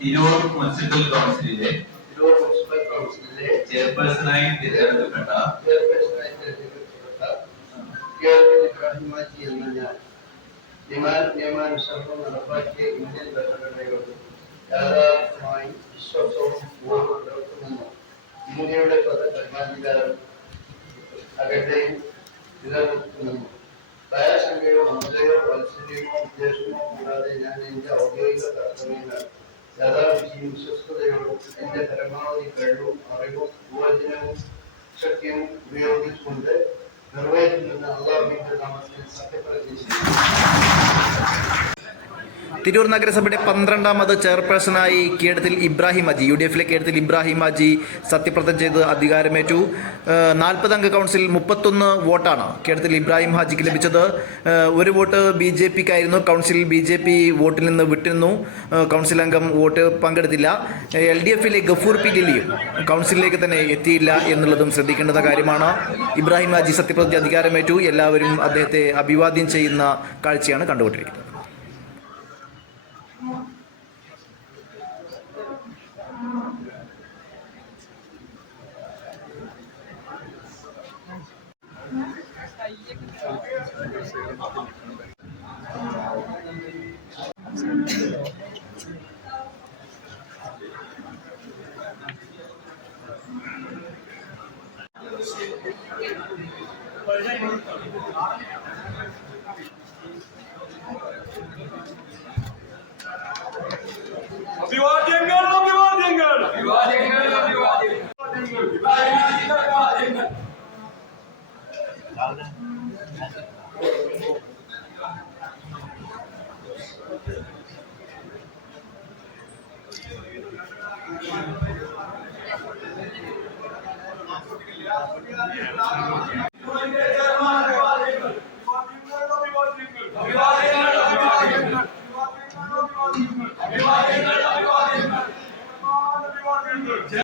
Tirur municipal കൗൺസിലിലെ ചെയർപേഴ്സണായി തിരഞ്ഞെടുക്കപ്പെട്ട ഇബ്രാഹിം ഹാജി എന്ന ഞാൻ നിയമാനുസരണം നടപ്പാക്കിയ ഇന്ത്യൻ ഭരണഘടനയോട് യാഥാർത്ഥ്യമായി വിശ്വാസവും പുലർത്തുമെന്നും ഇന്ത്യയുടെ പരമാധികാരം അഖണ്ഡയും നിലനിർത്തുമെന്നും ഭയശങ്കയോ മമതയോ വാത്സല്യമോ ഉദ്ദേശമോ കൂടാതെ ഞാൻ എന്റെ ഔദ്യോഗിക കർത്തവ്യങ്ങൾ യഥാവിധിയും വിശ്വസ്തയോടും എന്റെ പരമാവധി കഴിവും അറിവും ഊർജനവും ശക്തിയും ഉപയോഗിച്ചുകൊണ്ട് നിർവഹിക്കുമെന്ന് അള്ളാഹുവിന്റെ നാമത്തിൽ സത്യപ്രതിജ്ഞ ചെയ്യുന്നു. തിരൂർ നഗരസഭയുടെ 12ാമത് ചെയർപേഴ്സണായി കീഴത്തിൽ ഇബ്രാഹിം ഹാജി UDF-ലെ കീഴത്തിൽ ഇബ്രാഹിം ഹാജി സത്യപ്രതിജ്ഞ ചെയ്ത് അധികാരമേറ്റു. 40 അംഗ കൗൺസിൽ 31 വോട്ടാണ് കീഴത്തിൽ ഇബ്രാഹിം ഹാജിക്ക് ലഭിച്ചത്. 1 വോട്ട് BJP-ക്കായിരുന്നു. കൗൺസിൽ BJP വോട്ടിൽ നിന്ന് വിട്ടിരുന്നു. കൗൺസിൽ അംഗം വോട്ട് പങ്കെടുത്തില്ല. LDF-ലെ ഗഫൂർ പി ലില്ലിയും കൗൺസിലിലേക്ക് തന്നെ എത്തിയില്ല എന്നുള്ളതും ശ്രദ്ധിക്കേണ്ട കാര്യമാണ്. ഇബ്രാഹിം ഹാജി സത്യപ്രതിജ്ഞ അധികാരമേറ്റു. എല്ലാവരും അദ്ദേഹത്തെ അഭിവാദ്യം ചെയ്യുന്ന കാഴ്ചയാണ് കണ്ടുകൊണ്ടിരിക്കുന്നത്. അഭിവാദ്യങ്ങൾ അഭിവാദ്യങ്ങൾ അഭിവാദ്യങ്ങൾ അഭിവാദ്യങ്ങൾ. അഭിവാദ്യങ്ങൾ